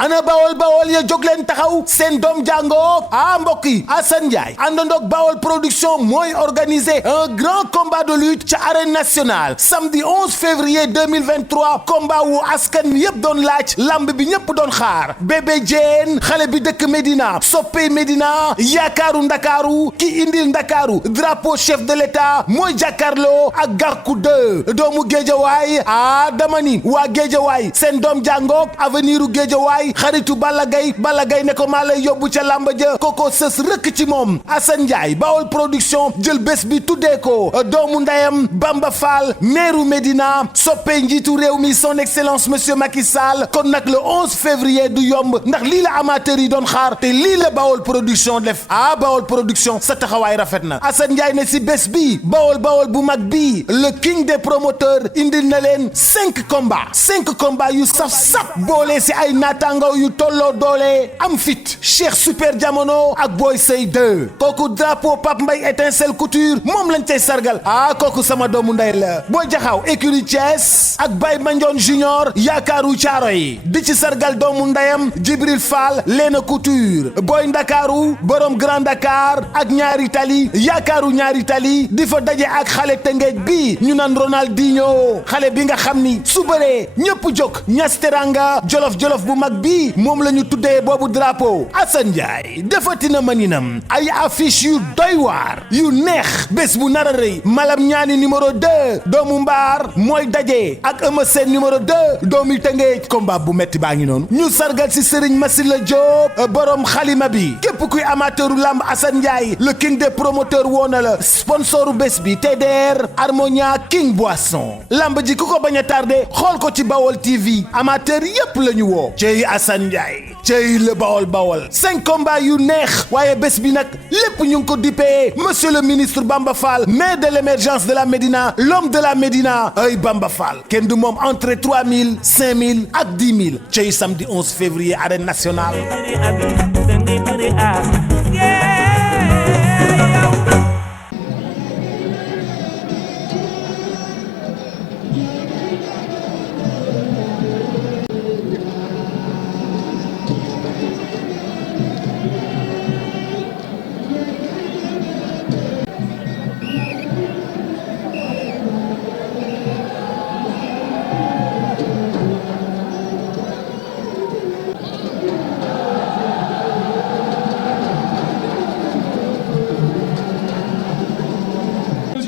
ana bawol bawol ya jóg leen taxaw seen doom jàngoo mbokk yi Assane Ndiaye àndandoog Bawol production mooy organiser un grand combat de lutte ca arène nationale samedi 11 février 2023 combat wu askan yépp doon laaj lamb bi ñépp doon xaar Bébé Diène xale bi dëkk Médina soppe Médina yaakaaru ndakaaru ki indil ndakaaru drapeau chef de l'état mooy jàkkaarloo ak Garkou 2 doomu Géejawaay dama ni waa Géejawaay seen doom jàngoog avenir u Géejawaay xaritu Balla Gaye ne ko maa lay yóbbu ca lamba ja koko sës rëkk ci moom Assane Ndiaye Bawol production jël bés bi tuddee ko doomu ndeyam Bamba Fall meeru Médina soppe njiitu réew mi son excellence monsieur Macky Sall kon nag le 11 février du yomb ndax lii la amateur yi doon xaar te lii la Bawol production def Bawol production sa taxawaay rafet na Assane Ndiaye ne si bés bi Bawol bu mag bi le king des promoteurs indil na leen 5 combats yu saf boole si ay naataango yu tolloo doole am fit Cheikh Super Jamono ak Boy Sey 2 kooku drapeau Pape Mbaye étincelle couture moom lañ cay sargal kooku sama doomu ndey la Boy Jaxaw écurie Thiès ak Baye Mandione Junior yaakaaru caaro yi di ci sargal doomu ndeyam Djibril Fall Léna Couture Boy Ndakaaru borom Grand Dakar ak ñaari tali yaakaaru ñaari tali di fa daje ak xale Tëngéej bi ñu naan Ronaldinho xale bi nga xam ni su bëree ñëpp jóg ñas teranga jolof bu mag bi moom la ñu tuddee boobu drapeau Assane Ndiaye defatina maninam ay affiche yu doy waar yu neex bés bu nar a rëy malam ñaani numéro 2 doomu mbaar mooy daje ak Eumeu Sène numéro 2 doomu Tëngéej combat bu metti baa ngi noonu ñu sargal si Serigne Massila Diop borom xalima bi képp kuy amateuru lamb Assane Ndiaye le king des promoteurs woona la sponsoru bés bi TDR Harmonia King Boisson lamb ji ku ko bañ a tardé xool ko ci Bawol TV amateur yépp la ñu woo cey Assane Ndiaye cey le Bawol 5 combats yu neex waaye bés bi nag lépp ñu ngi ko dippee monsieur le ministre Bamba Fall maire de l'émergence de la Médina l'homme de la Médina ay Bamba Fall kenn du moom entre 3000 5000 ak 10 000 cey samedi 11 février arène nationale.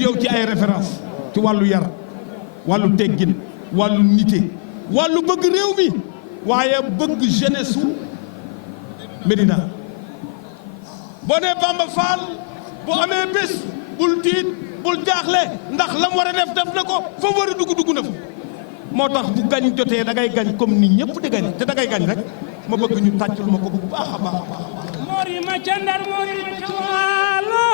yow ci ay référence ci wàllu yar wàllu teggin wàllu nité wàllu bëgg réew mi waaye bëgg jeunesse su Médina boo nee Bamba Fall bu amee bés bul tiit bul jaaxle ndax lam war a def na ko fa war a dugg na fa moo tax bu gañ jotee da ngay gañ comme ni ñëpp di gañ te da ngay gañ rek ma bëgg ñu tàccul ma ko bu baax a baax a baax. moor yi ma ca Ndar moor yi ma ca Waalo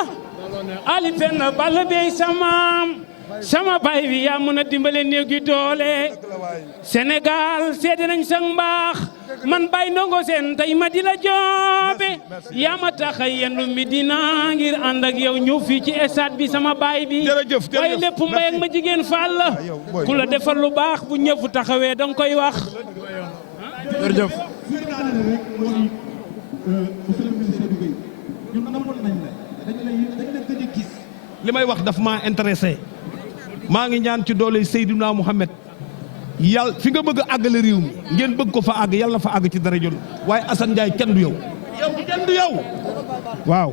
ali penn balla bey sama baay bi yaa mën a dimbale néew gi doole Sénégal seede nañ sa mbaax man Baye Ndongo Sène tey ma di la joobe yaa ma tax a yendu Medina ngir ànd ak yow ñëw fii ci stade bi sama baay bi jërëjëf waaye lépp mbay ak ma jigéen Fall la ku la defal lu baax bu ñëpp taxawee danga koy wax jërëjëf li may wax daf maa intéressé maa ngi ñaan ci doole Seydina Mouhamed yàlla fi nga bëgg a àggale réew mi ngeen bëgg ko fa àgg yàlla na fa àgg ci dara jot waaye Assane Ndiaye kenn du yow kenn du yow waaw.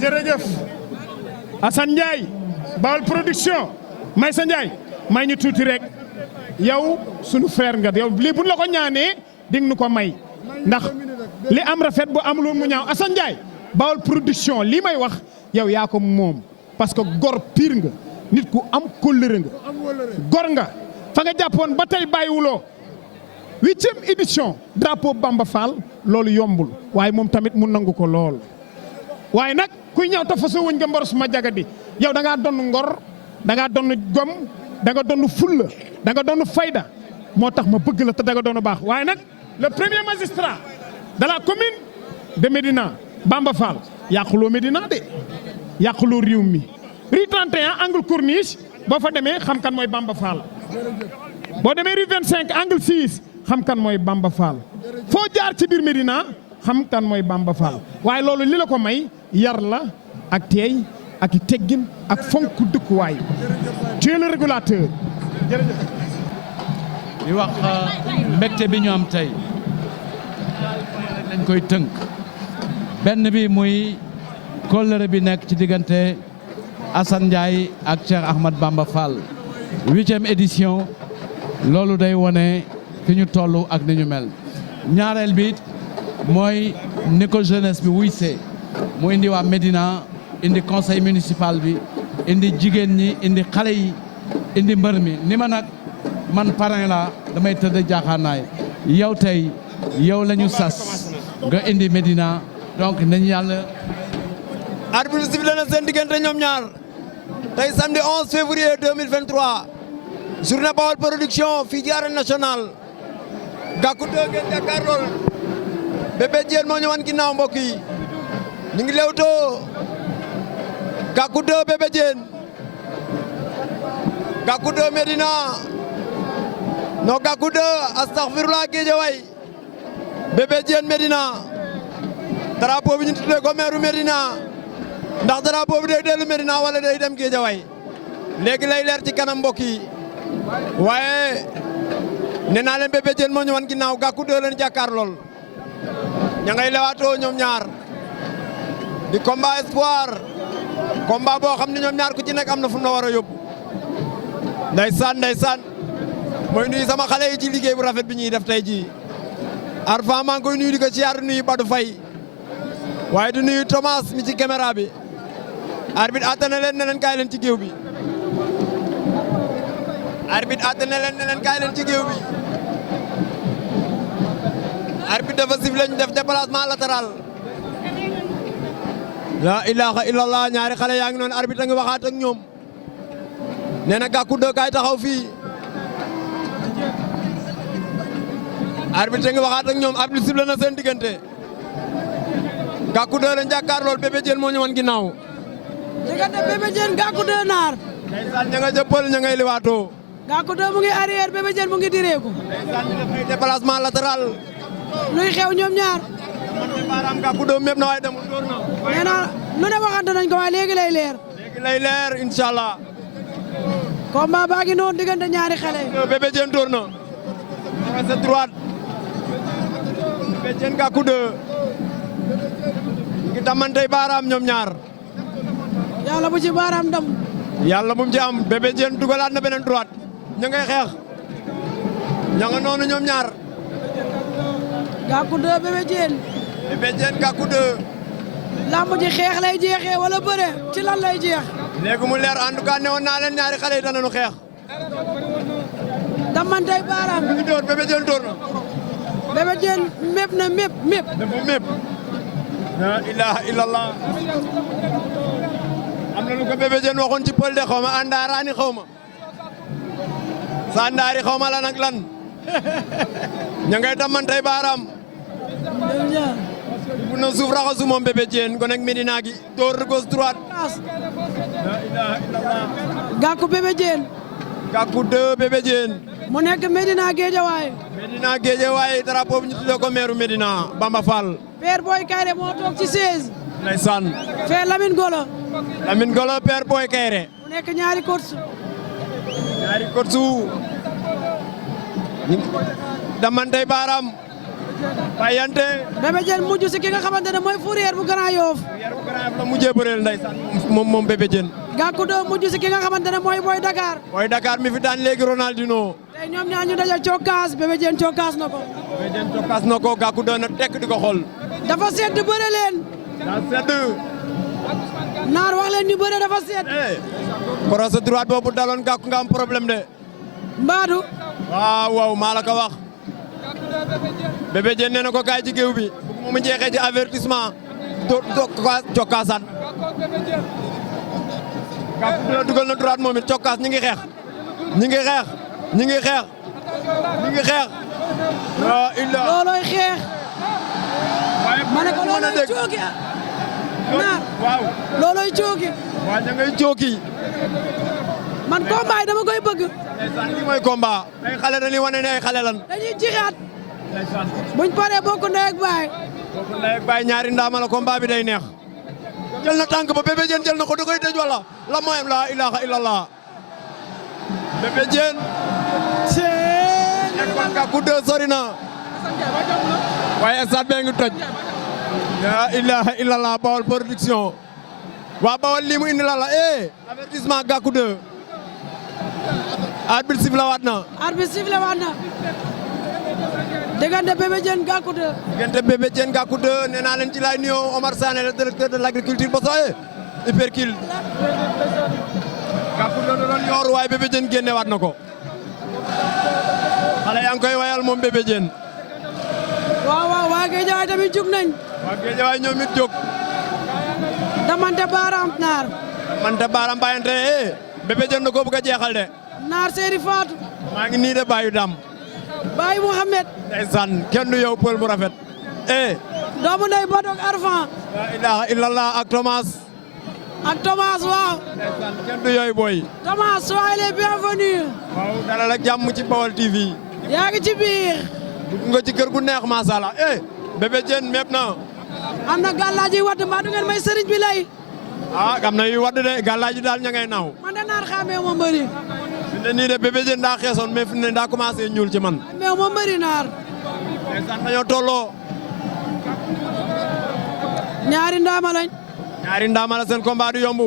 jërëjëf Assane Ndiaye Bawol production Maysa Ndiaye may ñu tuuti rek yow sunu frère nga yow lii buñ la ko ñaanee dig nu ko may ndax li am rafet bu am lu mu ñaaw Assane Ndiaye Bawol production lii may wax yow yaa ko moom parce que gor pire nga nit ku am kóllëre nga gor nga fa nga jàppoon ba tey bàyyiwuloo 8e édition drapeau Bamba Fall loolu yombul waaye moom tamit mu nangu ko lool waaye nag kuy ñëw ta fasoo wëñ nga mboros ma jagadi yow da ngaa donn ngor da ngaa donn gom da nga donn fulla da nga donn fayda moo tax ma bëgg la te da nga doon baax waaye nag le premier magistrat de la commune de Médina Bamba Fall yàquloo Médina de yàquloo réew mi rue 31 angle Corniche boo fa demee xam kan mooy Bamba Fall boo demee rue 25 angle 6 xam kan mooy Bamba Fall foo jaar ci biir Médina xam kan mooy Bamba Fall waaye loolu li la ko may yar la ak teey ak i teggin ak fonk dëkkuwaay tu es le régulateur jërëjëf. di wax mbégte bi ñu am tey dañ koy tënk benn bi muy kóllëre bi nekk ci diggante Assane Ndiaye ak Cheikh Ahmad Bamba Fall 8e édition loolu day wone fi ñu toll ak ni ñu mel ñaareel bi mooy ni ko jeunesse bi wuy see mu indi waa Médina indi conseil municipal bi indi jigéen ñi indi xale yi indi mbër mi ni ma nag man parrain la damay tëdd jaaxaanaay yow tey yow la ñu sas nga indi Médina donc nañu yàlla. arbitre sifflé na seen diggante ñoom ñaar tey samedi 11 février 2023 journée Baol production fii ci arène nationale Gackou 2 ngeen jàkkaarlool Bébé Diène moo ñu wan ginnaaw mbokk yi ñu ngi lewtoo Gackou 2 Bébé Diène Gackou 2 Médina non Gackou 2 astaghfirullah Guédiawaye Bébé Diène Médina drapeau bi ñu tuddee ko meeru Médina ndax drapeau bi day dellu Médina wala day dem Guédiawaye léegi lay leer ci kanam mbokk yi waaye nee naa leen Bébé Diène moo ñu wan ginnaaw Gackou 2 leen jàkkaar lool ña ngay lewaatoo ñoom ñaar di combat espoir combat boo xam ne ñoom ñaar ku ci nekk am na fu mu la war a yóbbu ndeysaan mooy nuyu sama xale yi ci liggéey bu rafet bi ñuy def tey jii Arfa maa ngi koy nuyu di ko siyaar nuyu Badou Faye waaye di nuyu Thomas mi ci caméra bi arbitre àtte na leen ne leen kaay leen ci géew bi arbitre àtte na leen ne leen kaay leen ci géew bi arbitre dafa sifflé ñu def déplacement latéral la ilaha illallah ñaari xale yaa ngi noonu arbitre a ngi waxaat ak ñoom nee na Gackou 2 kaay taxaw fii arbitre a ngi waxaat ak ñoom arbitre sifflé na seen diggante Gackou 2 lañ jàkkaar lool Bébé Diène moo ñu wan ginnaaw diggante Bébé Diène Gackou 2 naar ndeysaan ña nga jëppal ña ngay liwaatoo Gackou 2 mu ngi arrière Bébé Diène mu ngi direeku ndeysaan ñu def ay déplacement latéral luy xew ñoom ñaar baaraam Gackou 2 mépp na waaye demul door na nee na lu ne waxante nañ ko waaye léegi lay leer léegi lay leer inshallah combat baa ngi noonu diggante ñaari xale Bébé Diène door na sa droite Bébé Diène Gackou 2 ngi damantey baaraam ñoom ñaar yàlla bu ci baaraam dam yàlla bu mu ci am Bébé Diène dugalaat na beneen droite ña ngay xeex ña nga noonu ñoom ñaar Gackou 2 Bébé Diène Bébé Diène Gackou 2 lamb ji xeex lay jeexee wala bëre ci lan lay jeex léegi mu leer en tout cas ne woon naa leen ñaari xale yi danañu xeex damantey baaraam ñu door Bébé Diène door na Bébé Diène mépp na mépp dafa mépp la ilaha illallah am na lu ko Bébé Diène waxoon ci pël de xaw ma àndaaraani xaw ma sa àndaari xaw ma lan ak lan ña ngay damantey baaraam bu na suuf raxasu moom Bébé Diène ko nekk Médina gi door gauche droite la ilaha illallah Gackou Bébé Diène Gackou 2 Bébé Diène mu nekk Médina Guédiawaye Médina Guédiawaye drapeau bi ñu tuddee ko meeru Médina Bamba Fall Père Boy Kayré moo toog ci 16 ndeysaan fee Lamine Golo Lamine Golo Père Boy Kayré mu nekk ñaari course ñaari course damantey baaraam bayante Bébé Diène mujj si ki nga xamante ne mooy Fourrière bu Grand Yoff yar bu grand la mujjee bëreel ndeysaan moom Bébé Diène Gackou 2 mujj si ki nga xamante ne mooy Boy Dakar Boy Dakar mi fi daan léegi Ronaldinho tey ñoom ñaar ñu dajal cokkaas Bébé Diène cokkaas na ko Bébé Diène tokkaas na ko Gackou 2 na tekk di ko xool dafa sedd bëre leen daa sedd naar wax leen ñu bëre dafa sedd croisé droite boobu daloon Gackou nga am problème de mbaadu waaw maa la ko wax Bébé Diène nee na ko kaay ci géew bi mu jeexee ci avertissement cokkaasaat Gackou 2 dugal na droite moom it cokkaas ñi ngi xeex loolooy xeex ma ne ko loolooy cooki naar waaw looloy cooki waa ña ngay cooki man combat yi dama koy bëgg ndeysaan li mooy combat ay xale dañuy wane ne ay xale lan dañuy jixaat buñ paree bokk ndey ak baay bokk ndey ak baay ñaari ndaama la combat bi day neex jël na tànk ba Bébé Diène jël na ko da koy tëj wala la mooyam la ilaha illallah Bébé Diène kon Gackou 2 sori na waaye stade bee ngi toj la ilaha illallah Baol production waa Baol lii mu indi la avertissement Gackou 2 arbitre sifflé waat na arbitre sifflé waat na diggante Bébé Diène Gackou 2 diggante Bébé Diène Gackou 2 nee naa leen ci laay nuyoo Omar Sané le directeur de l'agriculture ba sooyee hypercule Gackou 2 da doon yor waaye Bébé Diène génne waat na ko xale yaa ngi koy wayal moom Bébé Diène waaw waaw waa Guédiawaye tamit jug nañ waa Guédiawaye ñoom it jóg damante baaraam naar mante baaram bàyyante Bébé Diène na ko bëgg a jeexal de naar seeri faatu maa ngi nii de bàyyu dam Baye Mouhamed ndeysaan kenn du yow pël bu rafet doomu ndey Badok Arfan la ilaha illallah ak Thomas ak Thomas waaw ndeysaan kenn du yooyu boy Thomas soyez les bienvenus waaw dalal ak jàmm ci Baol TV yaa ngi ci biir dugg nga ci kër gu neex macha allah Bébé Diène mépp na am na gàllaaji wadd mbaa du ngeen may sëriñ bi lay am na yu wadd de gàllaaji daal ña ngay naaw man de naar xamee ma mbëri fi ne nii de Bébé Diène daa xeesoon mais fi ne daa commencé ñuul ci man xamee ma mbëri naar ndeysaan dañoo tolloo ñaari ndaama lañ ñaari ndaama la seen combat du yomb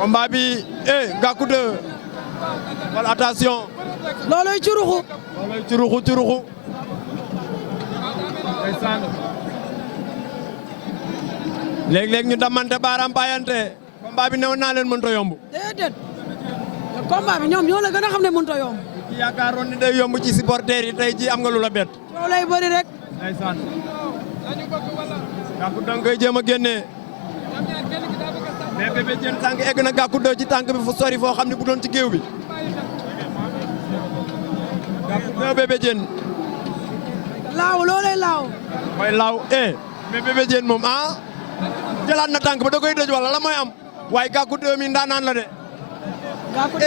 combat bi Gackou 2 wala attention looloy curuxu looloy curuxu ndeysaan léeg-léeg ñu damante baaraam bàyyante combat bi newoon naa leen mënta yomb déedéet combat bi ñoom ñoo la gën a xam ne mënut a yomb yaakaaroon ni day yomb ci supporters yi tey ji am nga lu la bett yow lay bëri rek ndeysaan Gackou da nga koy jéem a génnee mais Bébé Diène tànk egg na Gackou 2 ci tànk bi fu sori foo xam ne bu doon ci géew bi Gackou 2 Bébé Diène laaw loolay laaw mooy laaw mais Bébé Diène moom jëlaat na tànk ba da koy dëj wala la mooy am waaye Gackou 2 mi ndaanaan la de Gackou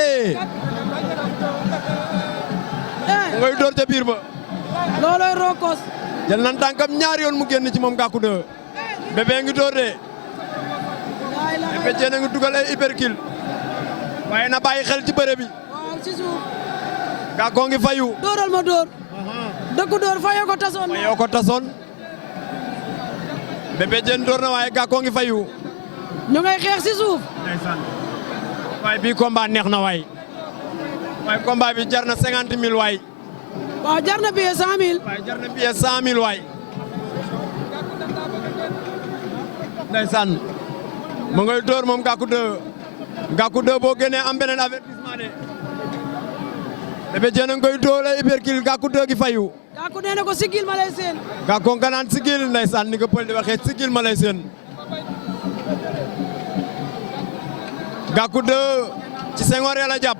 ngay door ca biir ba looloy rokos jël nañ tànkam ñaari yoon mu génn ci moom Gackou 2 Bébé ngi door de Bébé Diène a ngi dugal ay hypercule waaye na bàyyi xel ci bëre bi waaw ci suuf Gackou ngi fayu dóoral ma dóor dëkku dóor fayoo ko tasoon yow ko tasoon Bébé Diène door na waaye Gackou ngi fayu ñu ngay xeex ci suuf ndeysaan waaye bii combat neex na waay waaye combat bi jar na 50 000 waay waaw jar na billet 100 000 waaye jar na billet 100 000 waay ndeysaan mu ngay door moom Gackou 2 Gackou 2 boo génnee am beneen avertissement de Bébé Diène a ngi koy doole hypercule Gackou 2 gi fayu Gackou nee na ko sigil ma lay seen Gackou nga naan sigil ndeysaan ni ko pël di waxee sigil ma lay seen Gackou 2 ci Senghor la jàpp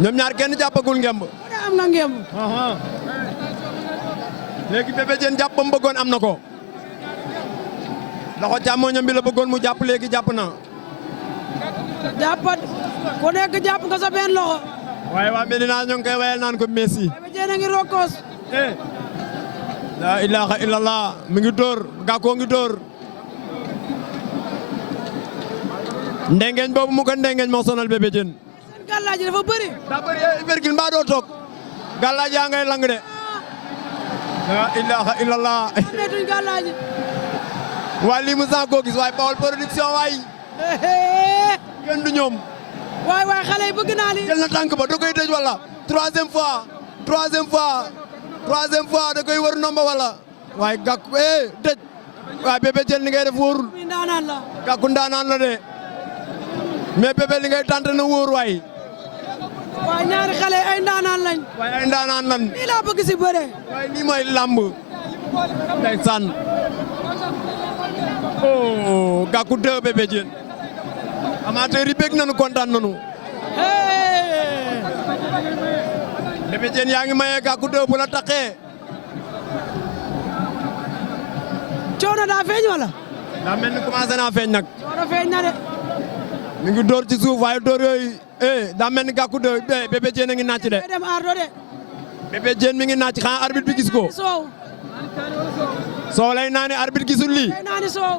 ñoom ñaar kenn jàppagul ngemb ne am nga ngemb léegi Bébé Diène jàpp ba mu bëggoon am na ko loxo càmmoñam bi la bëggoon mu jàpp léegi jàpp na jàppat ku nekk jàpp nga sa benn loxo waaye waa Medina ñoo ngi koy wayal naan ko Messi Bébé Diène a ngi rokos la ilaha illallah mi ngi dóor Gackou ngi dóor ndengeñ boobu mu ko ndengeñ moo sonal Bébé Diène seen gàllaaji dafa bëri daa bëri hypercule mbaa doo toog gàllaaj yaa ngay lang de la ilaha illallah neetuñ gàllaaji waaye lii mu sax koo gis waaye Baol production waay kenn du ñoom waay waay xale yi bëgg naa li jël na tànk ba da koy tëj wala troisième fois da koy wër nomba wala waaye Gackou tëj waaye Bébé Diène li ngay def wóorul mi ndaanaan la Gackou ndaanaan la de mais Bébé li ngay tànt na wóor waay waay ñaari xale yi ay ndaanaan lañ waaye ay ndaanaan lan lii laa bëgg si bëre waaye lii mooy làmb ndeysaan Gackou 2 Bébé Diène amateur yi bég nañu kontaan nañu Bébé Diène yaa ngi maye Gackou 2 bu la taqee coono coono daa feeñ wala. daa mel ni commencé naa feeñ nag. coono feeñ na de. mi ngi door ci suuf waaye door yooyu daa mel ni Gackou 2 Bébé Diène a ngi nàcc de. day dem Ardo de. Bébé Diène mi ngi nàcc xanaa arbitre bi gis ko. soow. soow lay naa ne arbitre gisul lii. day naa ni soow.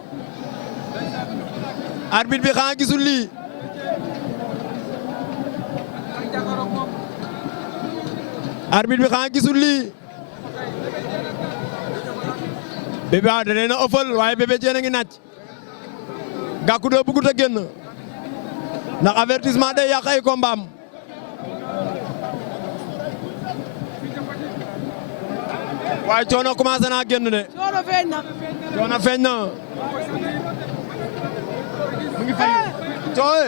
arbitre bi xanaa gisul lii. arbitre bi xanaa gisul lii. Bébé da leen a ëffal waaye Bébé Diène a ngi nàcc. Gackou 2 bëggut a génn. ndax avertissement day yàq ay combat am. waaye coono commencé naa génn de. coono feeñ na. coono feeñ na. mu ngi fay. cooye.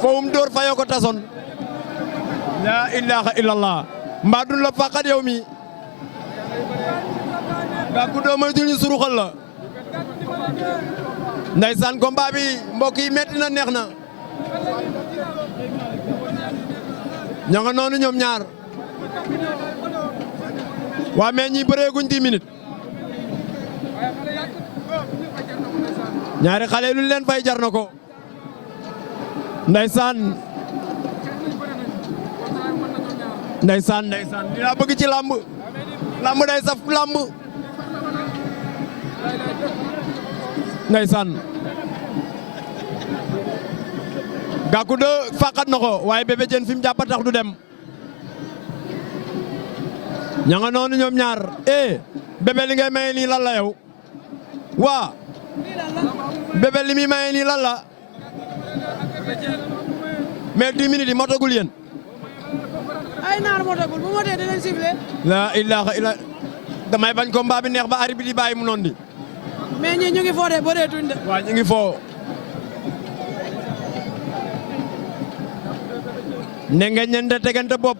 fowum dóor fayoo ko tason. la ilaha illallah. mbaa dun la faqat yow mi. Gackou 2 moytul ñu suruxal la. Ndeysaan combat bi mbokk yi metti na neex na. ña nga noonu ñoom ñaar. waa mais ñi bëreeguñ 10 minutes. ñaari xale lu leen fay jar na ko. Ndeysaan. Ndeysaan ndeysaan li laa bëgg ci làmb. làmb day saf làmb. Ndeysaan. Gackou 2 faqat na ko waaye Bébé Diène fi mu jàpp tax du dem. ña nga noonu ñoom ñaar Bébé li ngay maye nii lan la yow. waa. Bébé li muy maye nii lan la. mais 10 minutes yi motagul yéen. ay naar motagul bu motee dinañ sifflé. la ilaha illa damay bañ combat bi neex ba arbitre di bàyyi mu noon di. mais ñi ñu ngi foo de bëreetuñ de. waa ñu ngi foo. ne nga ñente tegante bopp.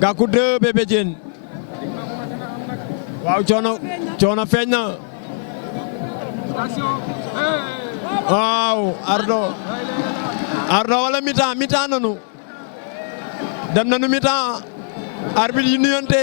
Gackou 2 Bébé Diène. waaw coono feeñ na. waaw Ardo wala mi-temps nanu. dem nanu mi-temps. arbitre yi nuyonte.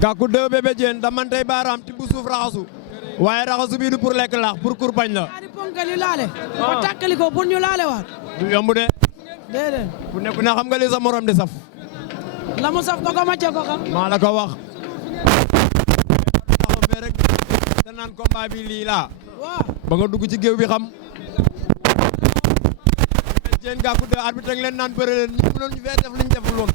Gackou 2 Bébé Diène damantey baaraam ti bu suuf raxasu waaye raxasu bii du pour lekk laax pour kurbañ la. ñaari ponkal yu laale. ba tàkkali ko pour ñu laale waat. du yomb de. déedéet. ku nekk na xam nga li sa morom di saf. la mu saf ko ko macce ko xam. maa la ko wax. taxaw fee rek te naan combat bi lii laa. waaw. ba nga dugg ci géew bi xam. Bébé Diène Gackou 2 arbitre leen naan bëre leen ñu mënoon ñu fee def li ñu deful woon.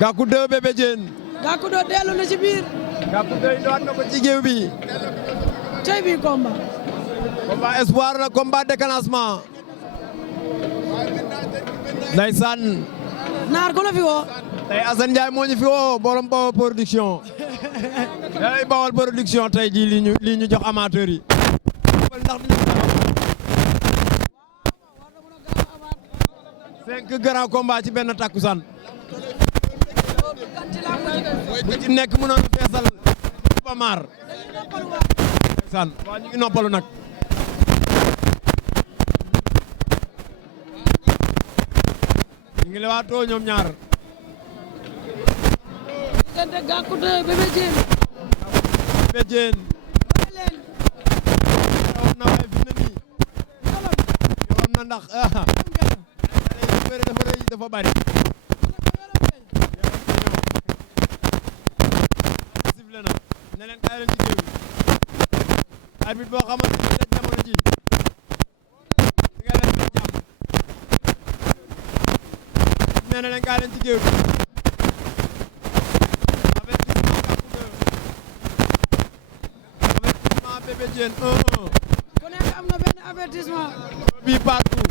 Gackou 2 Bébé Diène. Gackou 2 dellu na ci biir. Gackou 2 indiwaat na ko ci géew bi. tey bii combat. combat espoir la combat déclenchement. Ndeysaan. naar ko la fi woo. tey Assane Ndiaye moo ñu fi woo borom Bawol production. yaay Bawol production tey jii lii ñu jox amateur yi. ndax duñu ko 5 grands combats ci benn takkusaan. bu ci nekk mënoon feesal ba maar. ndeysaan waa ñu ngi noppalu nag. ñu ngi lewaatoo ñoom ñaar. diggante Gackou 2 Bébé Diène. Bébé Diène. yoon na waaye fi na nii. yoon na ndax bëri dafa rëy dafa bari. sifle na ne leen kaay leen ci géew bi. arbitre boo xamante ni la jamono ji di nga leen di jàmm. nee na leen kaay leen ci géew bi. avertissement Bébé Diène 1-1. ku nekk am na benn avertissement. bi partout.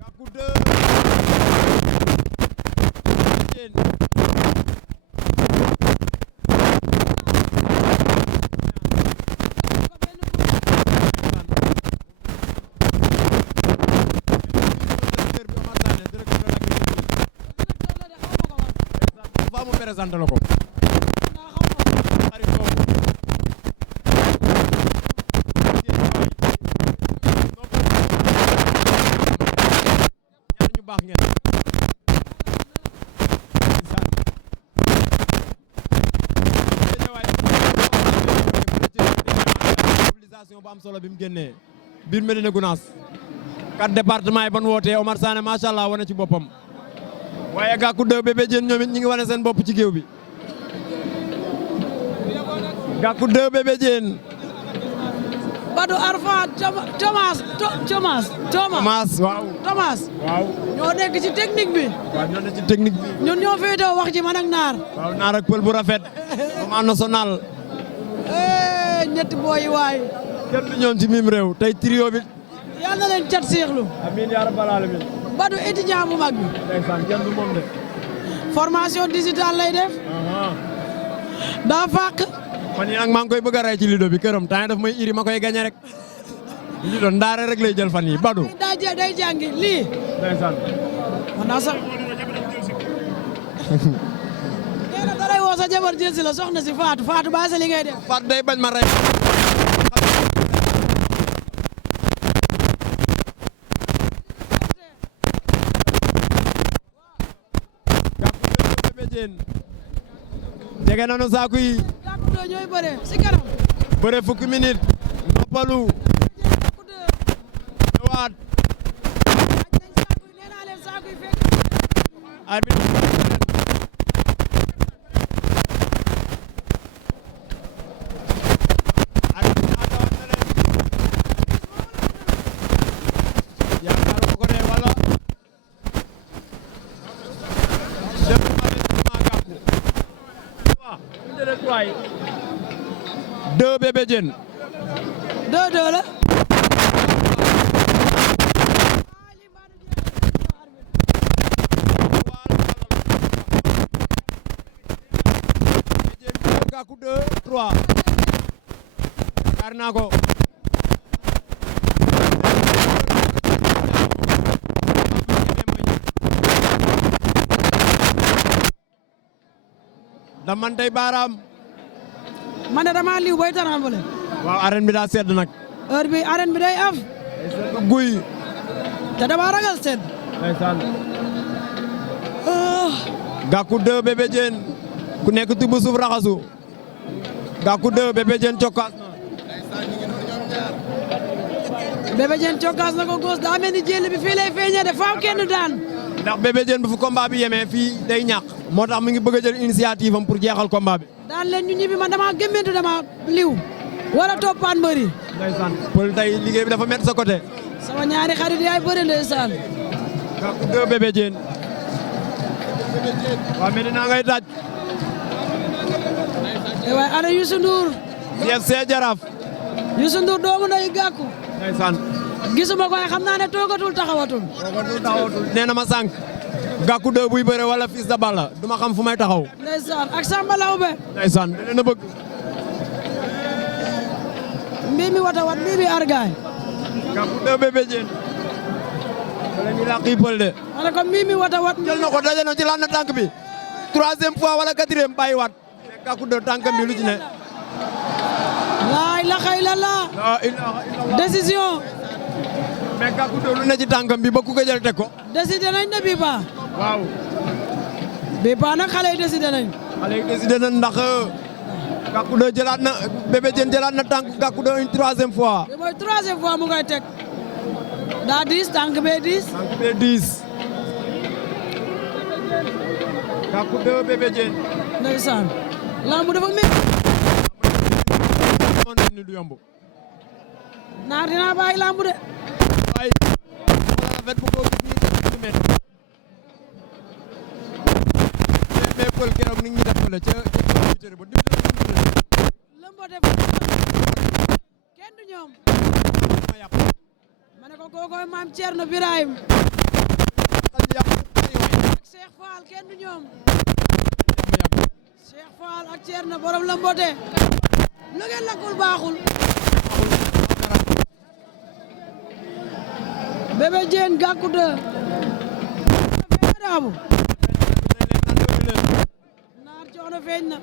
Gackou 2 mu présenté la ko ñaar ñu baax ngeen mobilisation bu am solo bi mu génnee biir Médina Gounass 4 départements yi ban wootee Omar Sané macha allah wane ci boppam waaye Gackou 2 Bébé Diène ñoom it ñi ngi wane seen bopp ci géew bi Gackou 2 Bébé Diène Badou Arfa Thomas waaw ñoo nekk ci technique bi waaw ñoo ne ci technique bi ñun ñoo féetewoo wax ji man ak naar waaw naar ak pël bu rafet moment national ñetti booyi waay kenn du ñoom ci mim réew tey trio bi yal na leen cat seexlu amiin yaa rabbal alamin Badou étudiant bu mag bi ndeysaan kenn du moom de formation digitale lay def daa fàq man yi nag maa ngi koy bëgg a rey ci lido bi këram temps daf may iri ma koy gañe rek lido ndaare rek lay jël fan yi Badou day jàngi lii ndeysaan man naa sax nee na daray woo sa jabar jël si la soxna si Fatou baa sa li ngay def Fatou day bañ ma rey jege nañu saako yi Gackou 2 ñooy bëre si kanam bëre fukki minute noppalu ñëwaat nee naa leen saako yi fekk arbitre yaakaar ko ne wala deux Bébé Diène 2-2 la Gackou 2 3 yaakaar naa ko damantey baaraam man de dama liw boy tarambale waaw arène bi daa sedd nag heure bi arène bi day af guy te dama ragal sedd ndeysaan Gackou 2 Bébé Diène ku nekk tibb suuf raxasu Gackou 2 Bébé Diène cokkaas na Bébé Diène cokkaas na ko góos daa mel ni jël bi fii lay feeñee de faaw kenn daan ndax Bébé Diène bu fu combat bi yemee fii day ñàkk moo tax mu ngi bëgg a jël initiative am pour jeexal combat bi daan leen ñu ñibbi man dama gëmmentu dama liw wala toppaan mbëri ndeysaan Pël tey liggéey bi dafa métti sa côté sama ñaari xarit yaay bëri ndeysaan Gackou 2 Bébé Diène waa Medina ngay taaj waaye ana Youssou Ndour CFC Jaraaf Youssou Ndour doomu nday Gackou ndeysaan gisuma ko xam naa ne toogatul taxawatul nee na ma sànq Gackou 2 buy bëre wala Fils de Balla duma xam fu may taxaw ndeysaan ak Samba Lawbe ndeysaan da leen a bëgg mbii mi wata wat mbii mi argaay Gackou 2 Bébé Diène wala ñu làq yi Pël de ma ne ko mbii mi wata wat jël na ko daje na ci lan na tànk bi 3e fois wala 4e bàyyi waat Gackou 2 tànkam bi lu ci ne laa ilaaha illallah la ilaha illallah décision mais Gackou 2 lu ne ci tànkam bi ba ku ko jël teg ko décidé nañ de bii paa waaw bii paa nag xale yi décidé nañ xale yi décidé na ndax Gackou 2 jëlaat na Bébé Diène jëlaat na tànk Gackou 2 une 3e fois bi mooy 3e fois mu ngay teg daa 10 tànk bee 10 tànk bee 10 Gackou 2 Bébé Diène ndeysaan lambu dafa mel moon nañ ni du yomb naar dinaa bàyyi lambu de waaye wala rafet bu ko gis nii du met mais Pël keroog ni ñi def la ca ba lëmbote fa kenn du ñoom ma ne ko kookoy maam Thierno Birahim ak Cheikh Fall kenn du ñoom Cheikh Fall ak Thierno borom la mbote lu ngeen lakkul baaxul Bébé Diène Gackou 2 daabu naar coono feeñ na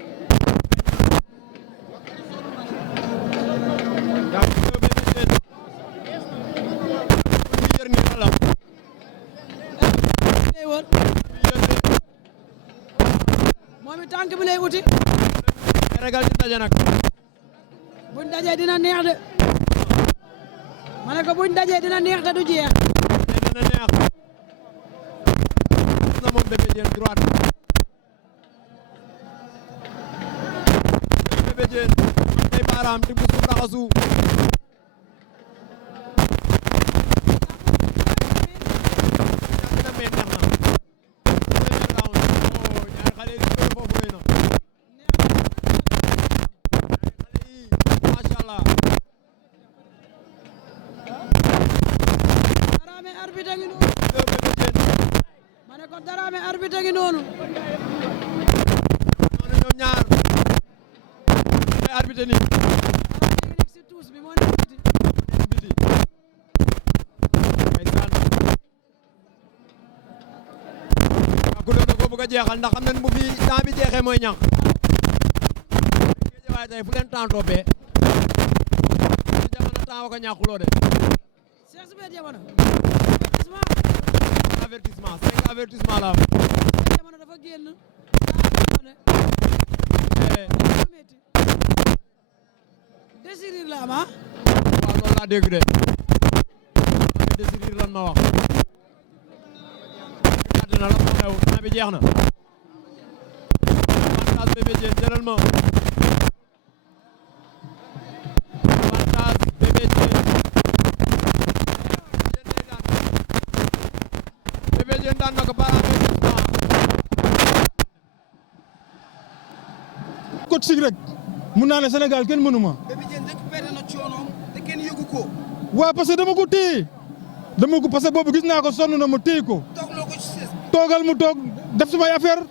moom it tànk bi lay wuti regal di daje nag buñ dajee dina neex de ma ne ko buñ dajee dina neex te du jeex dina neex na moom Bébé Diène droite Bébé Diène ay baaraam di suuf raxasu Darame arbitre ngi noonu ñoom ñaar ay arbitre ni ci tous bi moo nekk biti Gackou doon na ko bëgg a jeexal ndax xam nañ bu fi temps bi jeexee mooy ñax waaye tey fu leen temps toppee jamono temps wa ko ñàkkuloo de Cheikh Super Jamono avertissement 5 avertissement la jamono dafa génn désirir la ama waaw loolu laa dégg de désirir lan ma wax gàtt na la ma xew temps bi jeex na avantage Bébé Diène jëlal ma avantage Bébé Diène Bébé Diène daan na ko par avertissement coach sig rek mun naa ne Sénégal kenn mënu ma Bébé Diène récupéré na coonoom te kenn yëgu ko waaw parce que dama ko téye parce que boobu gis naa ko sonn na ma téye ko toogloo ko ci sees toogal mu toog def sumay affaire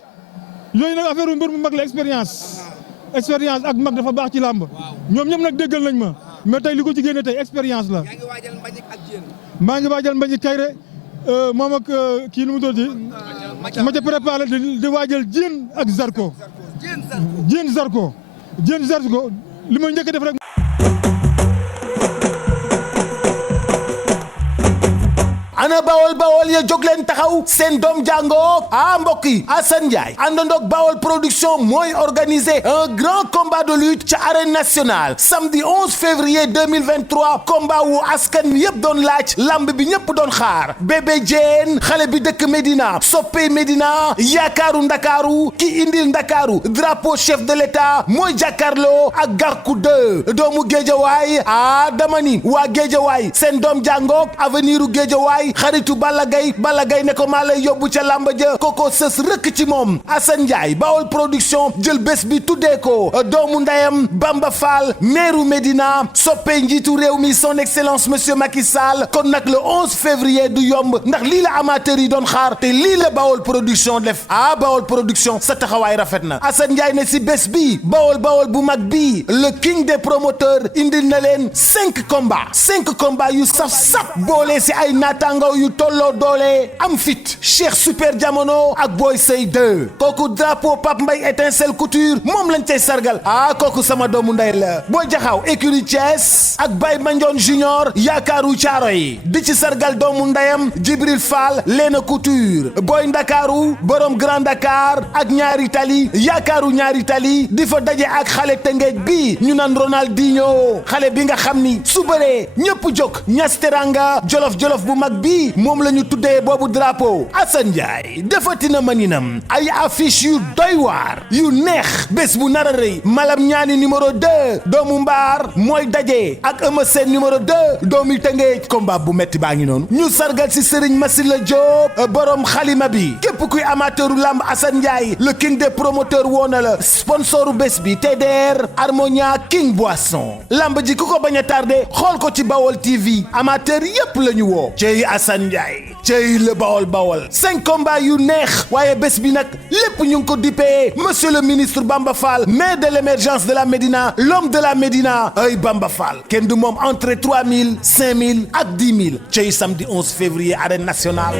yooyu nag affaire mbër mu mag la expérience ak mag dafa baax ci làmb ñoom ñëpp nag déggal nañ ma mais tey li ko ci génne tey expérience la yaa ngi waajal Mbagnick ak Diène maa ngi waajal Mbagnick Kaïré moom ak kii nu mu tuddati ma ca préparé di waajal Diène ak Zarko Diène Zarko li ma njëkk a def rek ana bawol bawol ya jóg leen taxaw seen doom jàngoo mbokk yi Assane Ndiaye àndandoog bawol production mooy organiser un grand combat de lutte ca arène nationale samedi 11 février 2023 combat wu askan wi yëpp doon laaj lamb bi ñëpp doon xaar Bébé Diène xale bi dëkk Médina soppe Médina yaakaaru ndakaaru ki indil ndakaaru drapeau chef de l'état mooy jàkkaarloo ak Gackou 2 doomu Géejawaay dama ni waa Géejawaay seen doom jàngoog avenir u Géejawaay xaritu Balla Gaye ne ko maa lay yóbbu ca làmba ja koko sës rëkk ci moom Assane Ndiaye Bawol production jël bés bi tuddee ko doomu ndeyam Bamba Fall meeru Médina soppe njiitu réew mi son excellence monsieur Macky Sall kon nag le 11 février du yomb ndax lii la amateur yi doon xaar te lii la Bawol production def Bawol production sa taxawaay rafet na Assane Ndiaye ne si bés bi Bawol bu mag bi le king des promoteurs indil na leen 5 combats yu saf boole si ay naataango yu tolloo doole am fit Cheikh Super Jamono ak Boy Sey 2 kooku drapeau Pape Mbaye étincelle couture moom lañ cay sargal kooku sama doomu ndey la Boy Jaxaw écurie Thiès ak Baye Mandione Junior yaakaaru caaro yi di ci sargal doomu ndeyam Djibril Fall Léna Couture Boy Ndakaaru borom Grand Dakar ak ñaari tali yaakaaru ñaari tali di fa daje ak xale Tëngéej bi ñu naan Ronaldinho xale bi nga xam ni su bëree ñëpp jóg ñas teranga jolof bu mag bi bi moom la ñu tuddee boobu drapeau Assane Ndiaye defati na maninam ay affiche yu doy waar yu neex bés bu nar a rëy Malam Ñaani numéro 2 doomu Mbaar mooy daje ak Eumeu Sène numéro 2 doomu Tëngéej combat bu metti baa ngi noonu ñu sargal si Serigne Massila Diop borom xalima bi képp kuy amateuru lamb Assane Ndiaye le king des promoteurs woona la sponsoru bés bi TDR Harmonia King Boisson lamb ji ku ko bañ a tardé xool ko ci Bawol TV amateur yépp la ñu woo cey Assane Ndiaye cey le Bawol 5 combats yu neex waaye bés bi nag lépp ñu ngi ko dippee monsieur le ministre Bamba Fall maire de l'émergence de la Médina l'homme de la Médina ay Bamba Fall kenn du moom entre 3000 5000 ak 10 000 cey samedi 11 février arène nationale